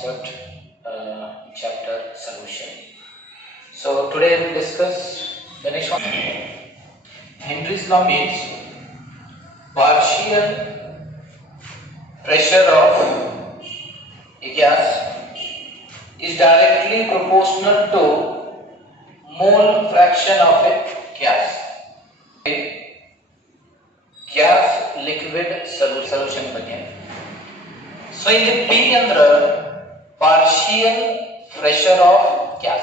concept chapter solution. So today we will discuss the next one. Henry's law means partial pressure of a gas is directly proportional to mole fraction of a gas. Gas liquid solution again. So in the P under partial pressure of gas,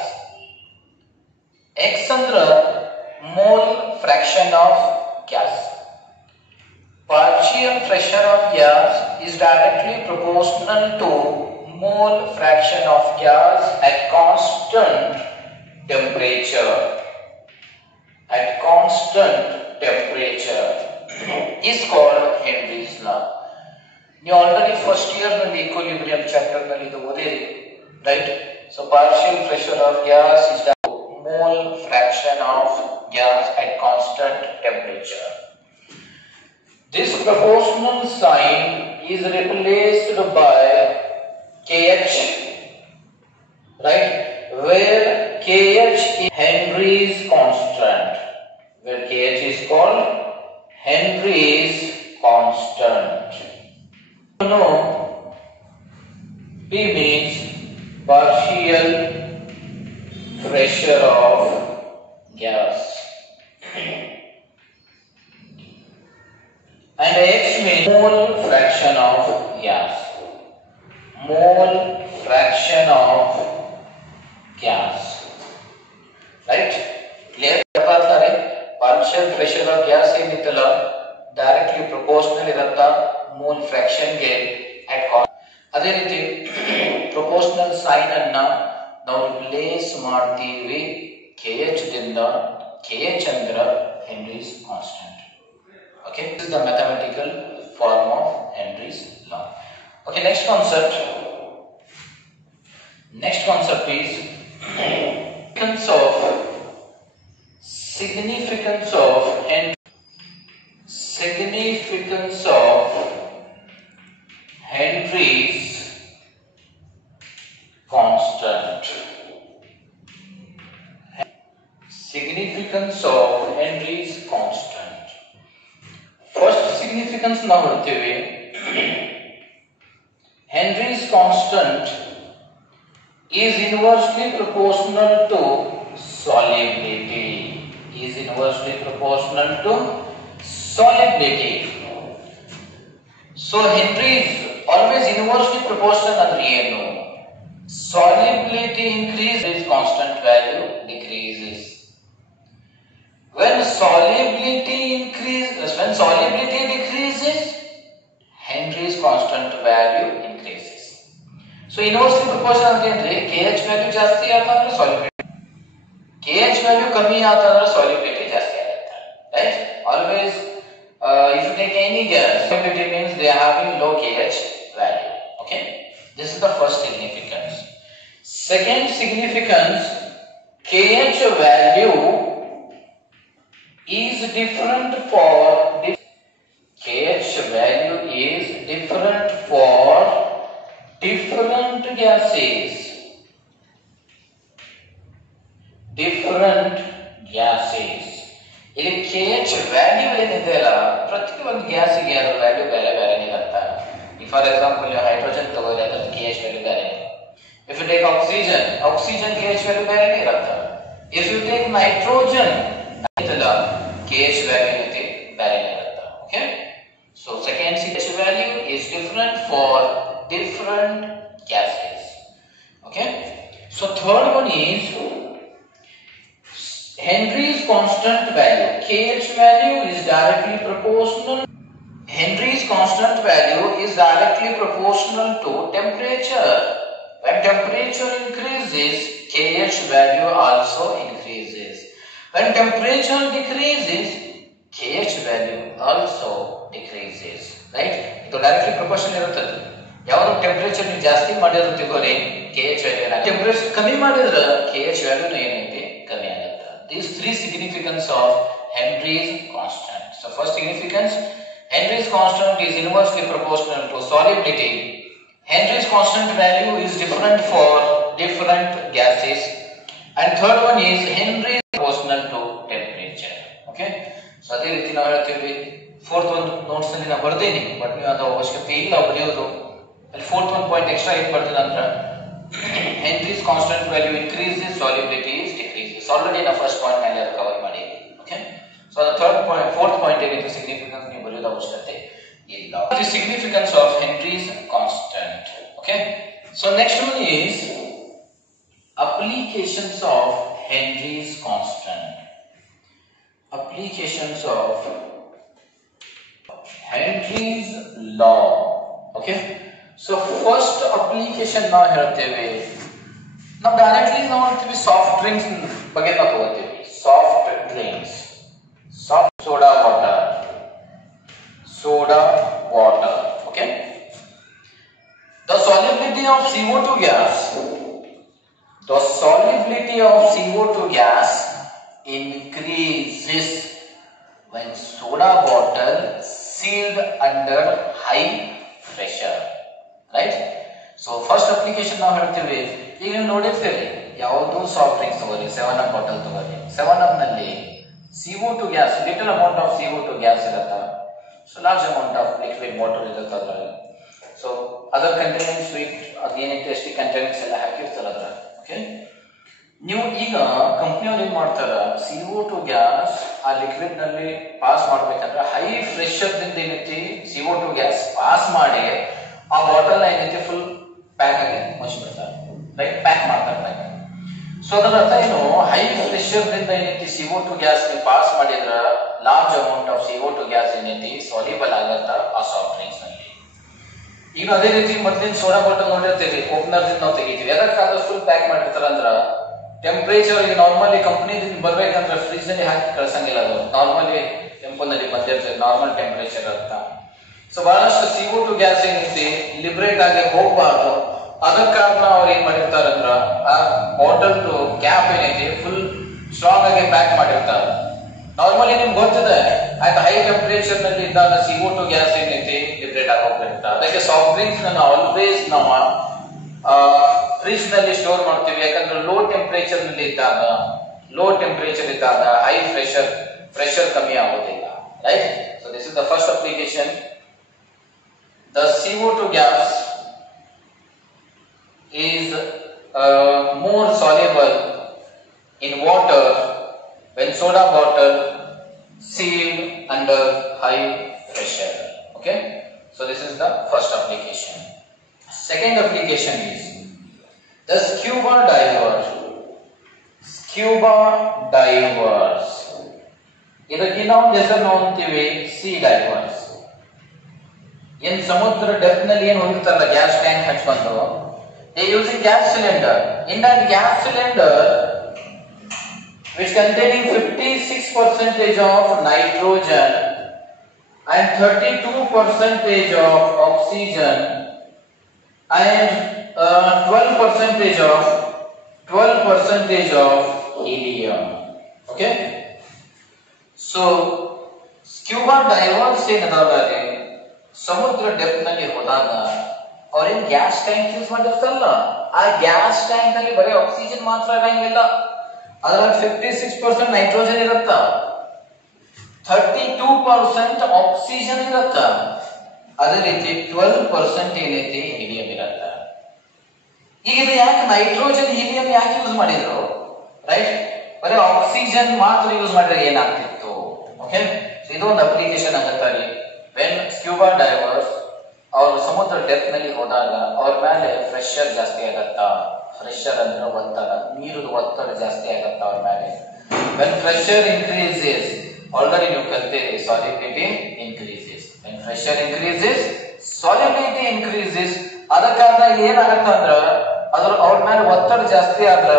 X under mole fraction of gas. Partial pressure of gas is directly proportional to mole fraction of gas at constant temperature. At constant temperature is called Henry's law. You already first year ನಲ್ಲಿ equilibrium chapter ನಲ್ಲಿ ಇದು ಓದಿರಿ, right? So partial pressure of gas is the mole fraction of gas at constant temperature. This proportional sign is replaced by Kh, right? Where Kh is Henry's constant. Where Kh is called Henry's constant. You know, P means partial pressure of gas, and X means mole fraction of gas. Mole fraction of gas, right? Clear? Partial pressure of gas ಏನಿತ್ತಲ್ಲ directly proportional ಇರತ್ತ mole fraction ಗೆ at cost. ಅದೇ ರೀತಿ proportional sign ಅನ್ನ ನಾವು replace ಮಾಡ್ತೀವಿ KH ದಿಂದ. KH ಅಂದ್ರೆ Henry's constant. Okay, this is the mathematical form of Henry's law. Okay, next concept is significance of Henry's constant. Significance of Henry's constant. First significance ನಾವು ನೋಡ್ತೀವಿ. Henry's constant is inversely proportional to solubility. Is inversely proportional to solubility. So Henry is always inversely proportional ಅಂದ್ರೆ ಏನು? Solubility increases, constant value decreases. When solubility decreases, Henry's constant value increases. So inversely proportional ಅಂದ್ರೆ KH value ಜಾಸ್ತಿ ಆತಂದ್ರೆ solubility, KH value ಕಮ್ಮಿ ಆತಂದ್ರೆ solubility ಜಾಸ್ತಿ ಆಗುತ್ತೆ, right? Always if you take any gas, solubility means they are having low KH value. Okay, this is the first significance. Second significance, KH value is different for KH value is different for different gases. Different gases. ಇಲ್ಲಿ KH value ಏನಿದೆಯಲ್ಲ ಪ್ರತಿ ಒಂದು ಗ್ಯಾಸಿಗೆ ಅದರ value ಬೇರೆ ಬೇರೆ ಇರುತ್ತೆ. For example hydrogen ತಗೋದ್ರೆ ಅದರ KH ವ್ಯಾಲ್ಯೂ ಬೇರೆ. If you take oxygen KH value ಬೇರೆ ಇರುತ್ತೆ. ಇಫ್ ಯು ಟೇಕ್ ನೈಟ್ರೋಜನ್ ಇದೆಲ್ಲ KH ವ್ಯಾಲ್ಯೂ ಏನಿದೆ ಬೇರೆ ಇರುತ್ತೆ. Okay, so second KH value is different for different gases. Okay, so third one is Henry's constant value. KH value is directly proportional. Henry's constant value is directly proportional to temperature. When temperature increases, KH value also increases. When temperature decreases, KH value also decreases. Right? ಇದು directly proportional ಇರುತ್ತದೆ. ಯಾವಾಗ temperature ನೀವು ಜಾಸ್ತಿ ಮಾಡಿದ್ರೆ ತಿಳ್ಕೊಳ್ಳಿ KH value temperature ಕಮ್ಮಿ ಮಾಡಿದ್ರೆ KH value ಏನೈತಿ ಕಮ್ಮಿ ಆಗುತ್ತೆ. These three significance of Henry's constant. So first significance, Henry's constant is inversely proportional to solubility. Henry's constant value is different for different gases. And third one is Henry is proportional to temperature. Okay. So ಅದೇ ರೀತಿ ನಾವು ಹೇಳ್ತೀವಿ fourth ಒಂದು notes ಅಲ್ಲಿ ನಾನು ಬರ್ದೇನಿ, but ನೀವು ಅದು ಅವಶ್ಯಕತೆ ಇಲ್ಲ ಬರೆಯೋದು. ಅಲ್ಲಿ ಫೋರ್ತ್ ಒಂದು ಪಾಯಿಂಟ್ ಎಕ್ಸ್ಟ್ರಾ ಏನು ಬರ್ತದೆ ಅಂದ್ರೆ Henry's constant value increases, solubility is decreases. Already na first point ನಲ್ಲಿ ಅದು ಕವರ್ ಮಾಡಿ. Okay. So the third point, fourth point ಏನಿದೆ significance ನೀವು ಬರೆಯೋದು ಅವಶ್ಯಕತೆ ಇಲ್ಲ. The significance of Henry's constant. Okay. So next one is applications of Henry's constant. Applications of Henry's law. Okay. So first application ನಾವು ಹೇಳ್ತೇವೆ, ನಾವು directly ನೋಡ್ತೀವಿ soft drinks ಬಗ್ಗೆ ನಾವು ತಗೋತೀವಿ. Soft drinks, soft soda water, soda water. Okay. The solubility of CO2 gas, the solubility of CO2 gas increases when soda bottle sealed under high pressure. Right. So first application ನಾವು ಹೇಳ್ತೀವಿ, ಈಗ ನೀವು ನೋಡಿರ್ತೀರಿ ಯಾವುದೋ soft drinks ತಗೋರಿ, 7up bottle ತಗೋರಿ, 7up ನಲ್ಲಿ CO2 gas, little amount of CO2 gas ಇರುತ್ತೆ. So large amount of liquid water ಇರುತ್ತೆ ಅದರಲ್ಲಿ. So other containing sweet ಅದೇನೇ ಟೇಸ್ಟಿ ಕಂಟೆಂಟ್ಸ್ ಎಲ್ಲ ಹಾಕಿರ್ತಾರೆ ಅದರ. ಓಕೆ. ನೀವು ಈಗ ಕಂಪ್ನಿಯವ್ರು ಏನು ಮಾಡ್ತಾರೆ, CO2 ಗ್ಯಾಸ್ ಆ ಲಿಕ್ವಿಡ್ ನಲ್ಲಿ ಪಾಸ್ ಮಾಡ್ಬೇಕಂದ್ರೆ ಹೈ ಪ್ರೆಷರ್ ದಿಂದ ಏನೈತಿ CO2 ಗ್ಯಾಸ್ ಪಾಸ್ ಮಾಡಿ ಆ ಬಾಟಲ್ ಏನೈತಿ ಫುಲ್ ಪ್ಯಾಕ್ ಆಗಿ ಮುಚ್ಚಿಬಿಡ್ತಾರೆ. ರೈಟ್, ಪ್ಯಾಕ್ ಮಾಡ್ತಾರೆ. ಸೊ ಅದರ ಅರ್ಥ ಏನು, ಹೈ ಪ್ರೆಷರ್ ದಿಂದ ಏನೈತಿ CO2 ಗ್ಯಾಸ್ ನೀವು ಪಾಸ್ ಮಾಡಿದ್ರ large amount of CO2 gas ಏನೈತಿ ಸಾಲ್ಯುಬಲ್ ಆಗತ್ತ ಆ ಸಾಫ್ಟ್ ಡ್ರಿಂಕ್ಸ್ ನಲ್ಲಿ. ಈಗ ಅದೇ ರೀತಿ ಮೊದಲಿನ ಸೋಡಾ ಬಾಟಲ್ ನೋಡಿರ್ತೀವಿ, ಓಪನರ್ ದಿಂದ ನಾವು ತೆಗಿತೀವಿ. ಅದಕ್ಕಾದ್ರೆ ಫುಲ್ ಪ್ಯಾಕ್ ಮಾಡಿರ್ತಾರ ಅಂದ್ರ ಟೆಂಪರೇಚರ್ ಈಗ ನಾರ್ಮಲಿ ಕಂಪನಿದಿಂದ ಬರ್ಬೇಕಂದ್ರೆ ಫ್ರಿಜ್ ನಲ್ಲಿ ಹಾಕಿ ಕಳ್ಸಂಗಿಲ್ಲ, ಅದು ನಾರ್ಮಲಿ ಟೆಂಪೋನಲ್ಲಿ ಬಂದಿರ್ತದೆ, ನಾರ್ಮಲ್ ಟೆಂಪರೇಚರ್ ಅಂತ. ಸೊ ಬಹಳಷ್ಟು CO2 ಗ್ಯಾಸ್ ಏನೈತಿ ಲಿಬ್ರೇಟ್ ಆಗಿ ಹೋಗಬಾರ್ದು, ಅದರ ಕಾರಣ ಅವ್ರು ಏನ್ ಮಾಡಿರ್ತಾರಂದ್ರ ಆ ಬಾಟಲ್ ಕ್ಯಾಪ್ ಏನೈತಿ ಫುಲ್ ಸ್ಟ್ರಾಂಗ್ ಆಗಿ ಪ್ಯಾಕ್ ಮಾಡಿರ್ತಾರೆ. ನಾರ್ಮಲಿ ನಿಮ್ಗೆ ಗೊತ್ತಿದೆ ಆಯ್ತು, ಹೈ ಟೆಂಪರೇಚರ್ ನಲ್ಲಿ ಇದ್ದಾಗ CO2 ಗ್ಯಾಸ್ ಏನೈತಿ ಲಿಬ್ರೇಟ್ ಆಗಿ ಹೋಗ್ಬಿಡುತ್ತೆ. ಅದಕ್ಕೆ ಸಾಫ್ಟ್ ಡ್ರಿಂಕ್ಸ್ ಆಲ್ವೇಸ್ ನಾವು ಫ್ರಿಜ್ ನಲ್ಲಿ ಸ್ಟೋರ್ ಮಾಡ್ತೀವಿ, ಯಾಕಂದ್ರೆ ಲೋ ಟೆಂಪರೇಚರ್ ಇದ್ದಾಗ ಹೈ ಪ್ರೆಷರ್ ಕಮ್ಮಿ ಆಗೋದಿಲ್ಲ. Right. So this is the first application. The CO2 gas is more soluble in water when soda bottle sealed under high pressure. Okay. So this is the first application. Second application is the scuba divers. ಇದಕ್ಕೆ ನಾವು ಹೆಸರು ನೋಡ್ತೀವಿ C divorce. ಏನ್ ಸಮುದ್ರ depth ನಲ್ಲಿ ಏನ್ ಹೋಗಿರ್ತಾರಲ್ಲ gas tank ಹಚ್ಕೊಂಡು, they using gas cylinder. In that gas cylinder, which containing 56% of nitrogen and 32% of oxygen and 12% of helium. Okay. So scuba divers ಏನದಾವರೆ ಸಮುದ್ರ ಡೆಪ್ತ್ ನಲ್ಲಿ ಹೋದಾಗ ಅವ್ರೇನ್ ಗ್ಯಾಸ್ ಟ್ಯಾಂಕ್ ಯೂಸ್ ಮಾಡಿರ್ತಾರಲ್ಲ, ಆ ಗ್ಯಾಸ್ ಟ್ಯಾಂಕ್ ನಲ್ಲಿ ಬರೀ ಆಕ್ಸಿಜನ್ ಮಾತ್ರ ಇರಂಗಿಲ್ಲ, ಅದ್ರಲ್ಲಿ 56% ನೈಟ್ರೋಜನ್ ಇರುತ್ತ, 32% ಆಕ್ಸಿಜನ್ ಇರುತ್ತ, ಅದೇ ರೀತಿ 12% ಏನೈತಿ ಹೀಲಿಯಂ ಇರತ್ತ. ಈಗ ಇದು ಯಾಕೆ ನೈಟ್ರೋಜನ್ ಹೀಲಿಯಂ ಯಾಕೆ ಯೂಸ್ ಮಾಡಿದ್ರು? ರೈಟ್, ಬರೀ ಆಕ್ಸಿಜನ್ ಮಾತ್ರ ಯೂಸ್ ಮಾಡಿದ್ರೆ ಏನಾಗ್ತಿತ್ತು? ಓಕೆ. ಇದೊಂದು ಅಪ್ಲಿಕೇಶನ್ ಆಗತ್ತಾರೆ. ವೆನ್ ಸ್ಕ್ಯೂಬಾ ಡೈವರ್ಸ್ ಅವರು ಸಮುದ್ರ ಡೆಪ್ತ್ ನಲ್ಲಿ ಹೋದಾಗ ಅವ್ರ ಮೇಲೆ ಪ್ರೆಷರ್ ಜಾಸ್ತಿ ಆಗತ್ತ. ಪ್ರೆಷರ್ ಅಂದ್ರೆ ಒತ್ತಡ, ನೀರಿನ ಒತ್ತಡ ಜಾಸ್ತಿ ಆಗತ್ತ ಅವ್ರ ಮೇಲೆ. ವೆನ್ ಪ್ರೆಷರ್ ಇನ್ಕ್ರೀಸಸ್, ಆಲ್ರೆಡಿ ನೀವು ಕಲ್ತೀರಿ, solubility increases. When pressure increases, solubility increases. ಅದ ಕಾರಣ ಏನಾಗತ್ತ ಅಂದ್ರ ಅವ್ರ ಮೇಲೆ ಒತ್ತಡ ಜಾಸ್ತಿ ಆದ್ರ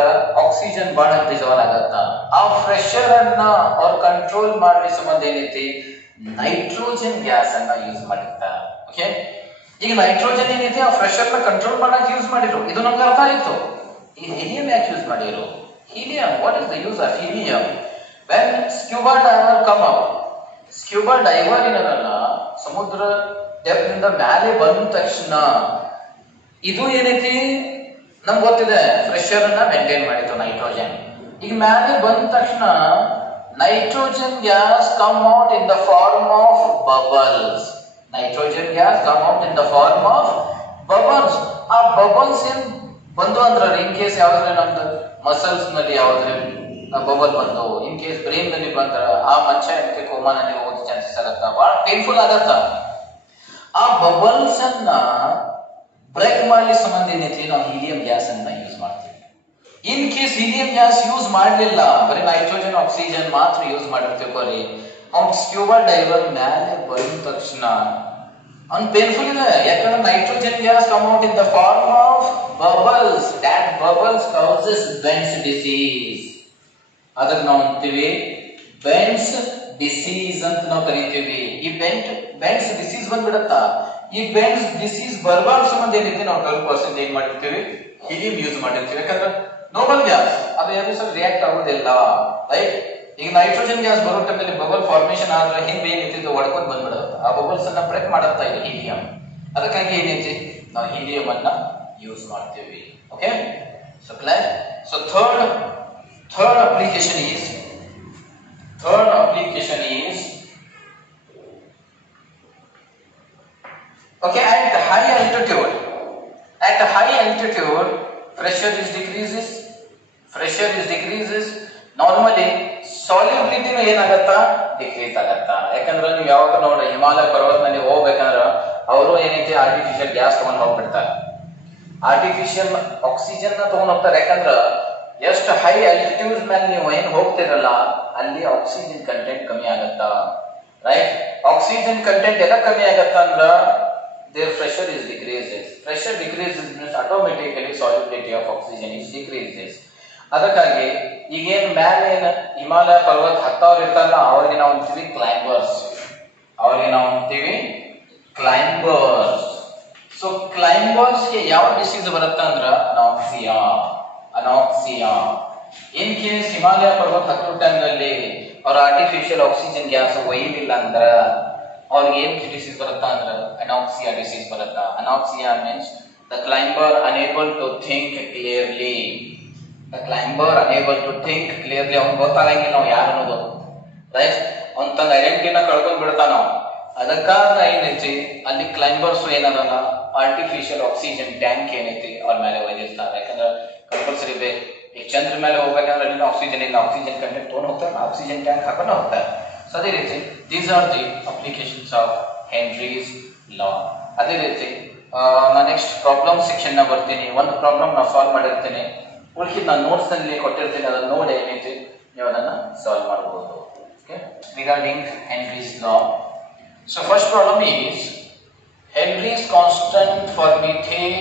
ಆಕ್ಸಿಜನ್ ಬಹಳ ಡಿಸಾಲ್ವ್ ಆಗತ್ತ. ಆ ಪ್ರೆಷರ್ ಅನ್ನ ಅವ್ರು ಕಂಟ್ರೋಲ್ ಮಾಡಿ ಸಂಬಂಧ ಏನೈತಿ ನೈಟ್ರೋಜನ್ ಗ್ಯಾಸ್ ಅನ್ನ ಯೂಸ್ ಮಾಡಿರ್ತಾರ. ಓಕೆ. ಈಗ ನೈಟ್ರೋಜನ್ ಏನೈತಿ ಆ ಪ್ರೆಷರ್ ನ ಕಂಟ್ರೋಲ್ ಮಾಡಕ್ ಯೂಸ್ ಮಾಡಿರು, ಇದು ನಮ್ಗೆ ಅರ್ಥ ಆಯ್ತು. ಈ ಹೀಲಿಯಂ ಯಾಕೆ ಯೂಸ್ ಮಾಡಿರು? Helium, what is the use of helium? When scuba diver come out, scuba diver ಏನಲ್ಲ ಸಮುದ್ರ ಡೆಪ್ತ್ ನಿಂದ ಮೇಲೆ ಬಂದ ತಕ್ಷಣ ಇದು ಏನೈತಿ ನಮ್ಗೆ ಗೊತ್ತಿದೆ, ಪ್ರೆಷರ್ ಅನ್ನ ಮೇಂಟೈನ್ ಮಾಡಿತ್ತು ನೈಟ್ರೋಜನ್. ಈಗ ಮ್ಯಾಲೆ ಬಂದ ತಕ್ಷಣ nitrogen gas come out in the form of bubbles. Nitrogen gas come out in the form of bubbles. ಆ ಬಬಲ್ಸ್ ಏನ್ ಬಂದು ಅಂದ್ರೆ ಇನ್ ಕೇಸ್ ಯಾವ್ದ್ರೆ ನಮ್ದು ಮಸಲ್ಸ್ ನಲ್ಲಿ ಯಾವ್ದ್ರೆ ಬಬಲ್ ಬಂದು, ಇನ್ ಕೇಸ್ ಬ್ರೈನ್ ನಲ್ಲಿ ಬಂದ್ರ ಆ ಮನುಷ್ಯ ಕೋಮಾನಲ್ಲಿ ಹೋಗೋ ಚಾನ್ಸಸ್ ಆಗತ್ತ, ಬಹಳ ಪೇನ್ಫುಲ್ ಆಗತ್ತ. ಆ ಬಬಲ್ಸ್ ಅನ್ನ ಬ್ರೇಕ್ ಮಾಡ್ಲಿ ಸಂಬಂಧ ಏನೈತಿ ನಾವು ಹೀಲಿಯಂ ಗ್ಯಾಸ್ ಅನ್ನ ಯೂಸ್ ಮಾಡ್ತೀವಿ. In case helium gas use ಮಾಡಲಿಲ್ಲ, ಬರೀ ನೈಟ್ರೋಜನ್ ಆಕ್ಸಿಜನ್ ಮಾತ್ರ ಯೂಸ್ ಮಾಡಿರ್ತೀವಿ, ಬರೀ ಅವ್ನ ಸ್ಕ್ಯೂಬಾ ಡೈವರ್ ಮೇಲೆ ಬಂದ ತಕ್ಷಣ ಅವ್ನ್ ಪೇನ್ಫುಲ್ ಇದೆ. ಯಾಕಂದ್ರೆ nitrogen gas come out in the form of bubbles. That bubbles causes bends disease. ಅದಕ್ಕೆ ನಾವು ಅಂತೀವಿ ಬೆನ್ಸ್ ಡಿಸೀಸ್ ಅಂತ ನಾವು ಕರಿತೀವಿ. ಈ ಬೆನ್ಸ್ ಡಿಸೀಸ್ ಬಂದ್ಬಿಡತ್ತಾ. ಈ ಬೆನ್ಸ್ ಡಿಸೀಸ್ ಬರ್ಬಾರ್ದು ಸಂಬಂಧ ಏನೈತಿ ನಾವು 12% ಏನ್ ಮಾಡಿರ್ತೀವಿ, ಹೀಲಿಯಂ ಯೂಸ್ ಮಾಡಿರ್ತೀವಿ. ಯಾಕಂದ್ರೆ ನೋಬಲ್ ಗ್ಯಾಸ್ ಅದು ಎರಡು ಸಲ ರಿಯಾಕ್ಟ್ ಆಗೋದಿಲ್ಲ, ರೈಟ್. ಈಗ ನೈಟ್ರೋಜನ್ ಗ್ಯಾಸ್ ಬರೋ ಟೈಮಲ್ಲಿ ಬಬಲ್ ಫಾರ್ಮೇಶನ್ ಆದ್ರೆ ಹಿಂದೆ ಏನೈತಿ ಒಡ್ಕೊಂಡ್ ಬಂದ್ಬಿಡುತ್ತೆ. ಆ ಬಬಲ್ಸ್ ಅನ್ನ ಬ್ರೇಕ್ ಮಾಡುತ್ತಾ ಇದೆ ಹೀಲಿಯಂ. ಅದಕ್ಕಾಗಿ ಏನೈತಿ ನಾವು ಹೀಲಿಯಂ ಅನ್ನ ಯೂಸ್ ಮಾಡ್ತೀವಿ. Okay, so clear. So third application is okay, at high altitude pressure is decreases. Normally solubility ಏನಾಗತ್ತಾ, ಡಿಕ್ರೀಸ್ ಆಗತ್ತಾ. ಯಾಕಂದ್ರೆ ನೀವು ಯಾವಾಗ ನೋಡ್ರಿ ಹಿಮಾಲಯ ಪರ್ವತದಲ್ಲಿ ಹೋಗ್ಬೇಕಂದ್ರ ಅವರು ಏನೈತಿ ಆರ್ಟಿಫಿಷಿಯಲ್ ಗ್ಯಾಸ್ ತಗೊಂಡ್ ಹೋಗ್ಬಿಡ್ತಾರೆ, ಆರ್ಟಿಫಿಷಿಯಲ್ ಆಕ್ಸಿಜನ್ ನ ತಗೊಂಡ್ ಹೋಗ್ತಾರೆ. ಯಾಕಂದ್ರ ಎಷ್ಟು ಹೈ ಆಲ್ಟಿಟ್ಯೂಡ್ ಮೇಲೆ ನೀವು ಏನ್ ಹೋಗ್ತಿರಲ್ಲ ಅಲ್ಲಿ ಆಕ್ಸಿಜನ್ ಕಂಟೆಂಟ್ ಕಮ್ಮಿ ಆಗತ್ತಾ, ರೈಟ್. ಆಕ್ಸಿಜನ್ ಕಂಟೆಂಟ್ ಎಲ್ಲ ಕಮ್ಮಿ ಆಗತ್ತಾ ಅಂದ್ರ their pressure is decreases. Pressure decreases means automatically solubility of oxygen is decreases. ಅದಕ್ಕಾಗಿ ಈಗೇನ್ ಮೇಲೆ ಹಿಮಾಲಯ ಪರ್ವತ ಹತ್ತವ್ರು ಇರ್ತಾರಲ್ಲ ಅವ್ರಿಗೆ ನಾವು ಅಂತೀವಿ ಕ್ಲೈಂಬರ್ಸ್. ಸೊ ಕ್ಲೈಂಬರ್ಸ್ ಗೆ ಯಾವ ಡಿಸೀಸ್ ಬರುತ್ತಾ ಅಂದ್ರ ಅನಾಕ್ಸಿಯಾ. ಇನ್ ಕೇಸ್ ಹಿಮಾಲಯ ಪರ್ವತ ಹತ್ತೋ ಟೈಮ್ನಲ್ಲಿ ಅವ್ರ ಆರ್ಟಿಫಿಷಿಯಲ್ ಆಕ್ಸಿಜನ್ ಗ್ಯಾಸ್ ಒಯ್ಯಲಿಲ್ಲ ಅಂದ್ರ ಅವ್ರಿಗೆ ಏನ್ ಡಿಸೀಸ್ ಬರುತ್ತಾ ಅಂದ್ರ ಅನಾಕ್ಸಿಯಾ ಡಿಸೀಸ್ ಬರುತ್ತಾ. Anoxia means the climber unable to think clearly. ಅವ್ನು ಗೊತ್ತಾಗಂಗಿಲ್ಲ ನಾವು ಯಾರು ಅನ್ನೋದು, ರೈಟ್. ಅವ್ನ ತನ್ನ ಐಡೆಂಟಿಟಿನ ಕಳ್ಕೊಂಡ್ ಬಿಡ್ತಾನ. ಅದಕ್ಕಾಗ ಏನೈತಿ ಅಲ್ಲಿ ಕ್ಲೈಂಬರ್ಸ್ ಏನದಲ್ಲ ಆರ್ಟಿಫಿಷಿಯಲ್ ಆಕ್ಸಿಜನ್ ಟ್ಯಾಂಕ್ ಏನೈತಿ ಅವ್ರ ಮೇಲೆ ಒಯ್ದಿರ್ತಾರೆ. ಯಾಕಂದ್ರೆ ಕಂಪಲ್ಸರಿ ಬೇಕು. ಈಗ ಚಂದ್ರ ಮೇಲೆ ಹೋಗ್ಬೇಕಂದ್ರೆ ಅಲ್ಲಿ ಆಕ್ಸಿಜನ್ ಇಲ್ಲ, ಆಕ್ಸಿಜನ್ ಕಂಟೆಂಟ್ ತೊಗೊಂಡು ಹೋಗ್ತಾರೆ, ಆಕ್ಸಿಜನ್ ಟ್ಯಾಂಕ್ ಹಾಕೊಂಡು ಹೋಗ್ತಾರೆ. ಸೊ ಅದೇ ರೀತಿ these are the applications of Henry's law. ಅದೇ ರೀತಿ ನಾನು ನೆಕ್ಸ್ಟ್ ಪ್ರಾಬ್ಲಮ್ ಸೆಕ್ಷನ್ ನ ಬರ್ತೀನಿ. ಒಂದು ಪ್ರಾಬ್ಲಮ್ ನಾವು ಸಾಲ್ವ್ ಮಾಡಿರ್ತೀನಿ, ಉಳಿದ ನಾನು ನೋಟ್ಸ್ ನಲ್ಲಿ ಕೊಟ್ಟಿರ್ತೀನಿ, ಅದನ್ನ ನೋಡಿ ಏನೈತಿ ನೀವು ಅದನ್ನ ಸಾಲ್ವ್ ಮಾಡಬಹುದು. Okay, regarding Henry's law. So first problem is Henry's constant for methane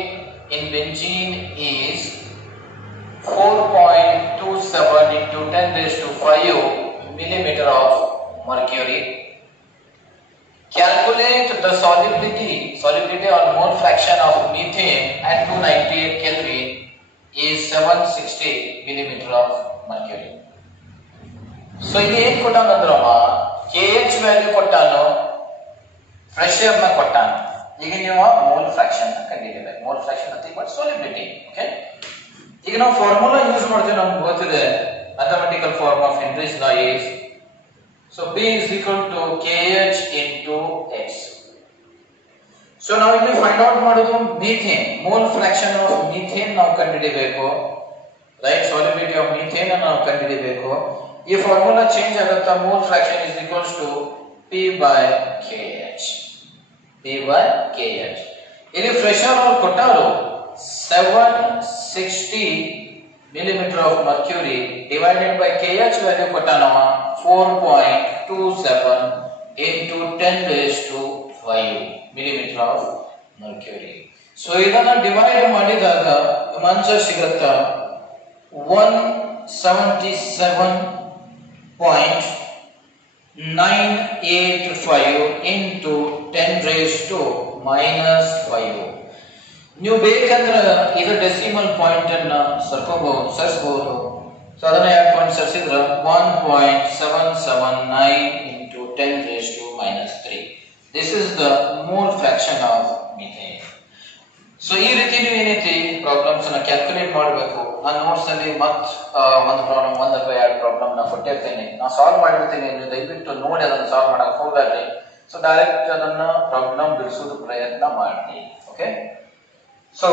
in benzene is 4.27 into 10 raised to 5 millimeter of mercury. Calculate the solubility or mole fraction of methane at 298 Kelvin is 760 millimeter of mercury. So ಇಲ್ಲಿ ಏನು ಕೊಟ್ಟಾನ ಅಂದ್ರಮ್ಮ KH value ಕೊಟ್ಟಾನು, pressure ನ ಕೊಟ್ಟಾನು. ಈಗ ನೀವು mole fraction ಕಂಡುಹಿಡಿಯಬೇಕು. ಮೋಲ್ ಫ್ರಾಕ್ಷನ್ ಅಂತ ಈಕ್ವಲ್ ಸೋಲಿಬಿಲಿಟಿ. ಓಕೆ, ಈಗ ನಾವು ಫಾರ್ಮುಲಾ ಯೂಸ್ ಮಾಡ್ತೀವಿ, ನಮ್ಗೆ ಗೊತ್ತಿದೆ mathematical form of Henry's law is so P is equal to KH into H. ಸೊ ನಾವು ಇಲ್ಲಿ ಫೈಂಡ್ ಔಟ್ ಮಾಡೋದು methane, mole fraction of methane ನಾವು ಕಂಡುಹಿಡಿಯಬೇಕು, ರೈಟ್. ಸೋಲಿಬಿಲಿಟಿ ಆಫ್ ಮೀಥೇನ್ ನಾವು ಕಂಡುಹಿಡಿಯಬೇಕು. ಈ ಫಾರ್ಮುಲಾ ಚೇಂಜ್ ಆಗುತ್ತಾ, mole fraction is equals to P by KH. ಇಲ್ಲಿ ಪ್ರೆಷರ್ ಅವ್ರು ಕೊಟ್ಟವರು 760 millimeter of mercury divided by KH value ಕೊಟ್ಟಾನವ 4.27 into 10 raised to 5 millimeter of mercury. So ಇದನ್ನ ಡಿವೈಡ್ ಮಾಡಿದಾಗ ಆನ್ಸರ್ ಸಿಗುತ್ತಾ 177.985 into 10 raised to -5. ನೀವು ಬೇಕಂದ್ರೆ ಇದು ಡೆಸಿಮಲ್ ಪಾಯಿಂಟ್ ಅನ್ನ ಸರ್ಸ್ಬಹುದು. ಸೊ ಅದನ್ನ ಯಾವ point ಸರ್ಸಿದ್ರೆ 1.779 into 10 raised to -3. This is the mole fraction of methane. So ಈ ರೀತಿ ನೀವು ಏನೈತಿ ಪ್ರಾಬ್ಲಮ್ಸ್ ನ ಕ್ಯಾಲ್ಕುಲೇಟ್ ಮಾಡಬೇಕು. ನಾನು ನೋಟ್ಸ್ ನಲ್ಲಿ ಒಂದು ಪ್ರಾಬ್ಲಮ್, ಒಂದು ಅಥವಾ ಎರಡು ಪ್ರಾಬ್ಲಮ್ ನ ಕೊಟ್ಟಿರ್ತೇನೆ, ನಾ ಸಾಲ್ವ್ ಮಾಡಿರ್ತೀನಿ. ನೀವು ದಯವಿಟ್ಟು ನೋಡಿ ಅದನ್ನು ಸಾಲ್ವ್ ಮಾಡಕ್ ಹೋಗ್ಬೇಡ್ರಿ. ಸೊ ಡೈರೆಕ್ಟ್ ಅದನ್ನ ಪ್ರಾಬ್ಲಮ್ ಬಿಡಿಸೋದು ಪ್ರಯತ್ನ ಮಾಡಿ. Okay, so